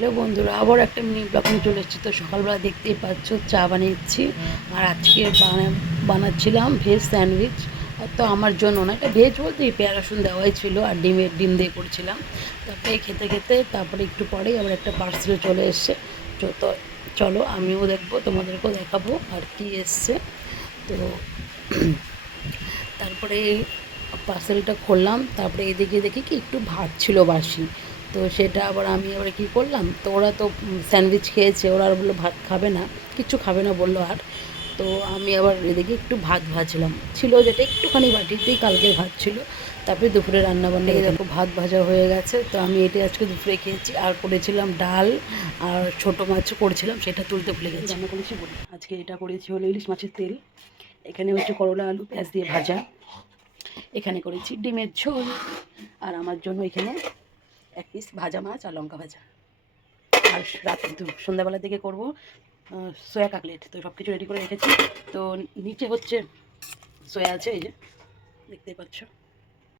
Hello বন্ধুরা, আবার একটা মিনি ব্লগ নিয়ে চলে এসেছি। তো সকালবেলা দেখতেই পাচ্ছ, চা বানিয়েছি। আর আজকে বানাচ্ছিলাম ভেজ স্যান্ডউইচ তো আমার জন্য না, এটা ভেজ বলতে পেঁয়াজ রসুন দেওয়াই ছিল, আর ডিমের ডিম দিয়ে করেছিলাম। তারপরে খেতে খেতে, তারপরে একটু পরেই আবার একটা পার্সেল চলে এসছে। তো চলো আমিও দেখব, তোমাদেরকেও দেখাবো আর কি এসছে। তো তারপরে পার্সেলটা খুললাম, তারপরে এদিকে দেখি কি একটু ভাত ছিল বাসি। তো সেটা আবার আমি আবার কী করলাম? তো ওরা তো স্যান্ডউইচ খেয়েছে ওরা আর বলল ভাত খাবে না কিচ্ছু খাবে না বলল আর। তো আমি আবার এদিকে একটু ভাত ভাজলাম। ছিল যেটা একটুখানি বাটিতেই কালকের ভাত ছিল তারপরে দুপুরে রান্না বান্না এই দেখো ভাত ভাজা হয়ে গেছে তো আমি এটা আজকে দুপুরে খেয়েছি। আর করেছিলাম ডাল আর ছোটো মাছ করেছিলাম সেটা তুলতে ভুলে গেছি। রান্না করেছি বলি আজকে এটা করেছি হলো ইলিশ মাছের তেল এখানে হচ্ছে করলা আলু পেঁয়াজ দিয়ে ভাজা। এখানে করেছি ডিমের ঝোল আর আমার জন্য এখানে এক পিস ভাজা মাছ আর লঙ্কা ভাজা। আর রাত সন্ধ্যাবেলার দিকে করব সয়া কাকলেট তো সব কিছু রেডি করে রেখেছি। তো নিচে হচ্ছে সয়া আছে, এই যে, দেখতেই পাচ্ছ।